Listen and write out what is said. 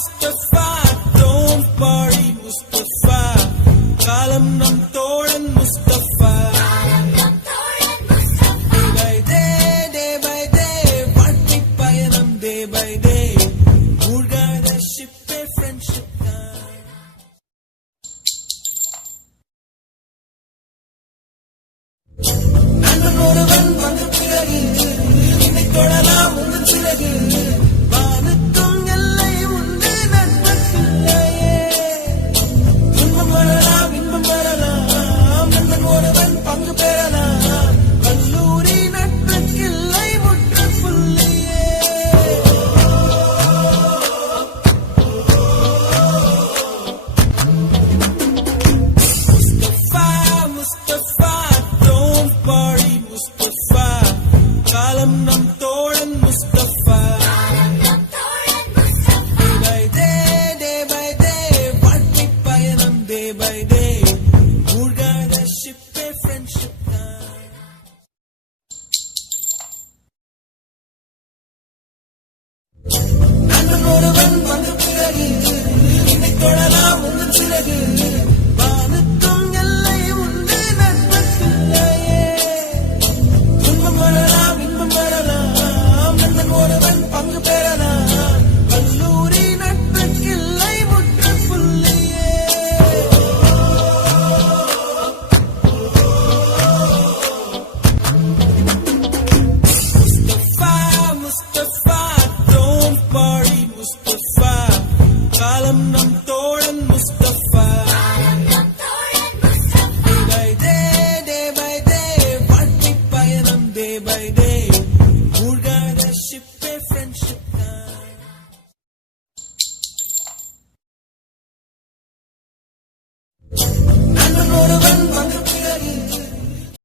Mustafa, don't worry Mustafa, kalam nam tholan Mustafa. Day by day, vaazhai payanam day by day, moolgaada ship friendship. நண்பன் ஒருவன் வந்த பிறகு என்னை தொடலாம் உங்கள் சிறகு, வானுக்கும் எல்லை உண்டு நண்பர்களே. துன்பம் வரலாம் இன்பம் வரலாம், நண்பன் ஒருவன் பங்கு பெறலாம், கல்லூரி நட்புக்கில்லை முற்றுப்புள்ளியே. Mustafa, Mustafa, don't worry Mustafa, kalam nam tholan Mustafa. Day by day, vaazhai payanam day by day, moolgaada ship friendship. நண்பன் ஒருவன் வந்த பிறகு என்னை தொடலாம் உங்கள் சிறகு, வானுக்கும் எல்லை உண்டு நண்பர்களே. துன்பம் வரலாம் இன்பம் வரலாம், நண்பன் ஒருவன் பங்கு பெறலாம், கல்லூரி நட்புக்கில்லை முற்றுப்புள்ளியே. Mustafa, Mustafa, don't worry Mustafa, kalam nam tholan Mustafa.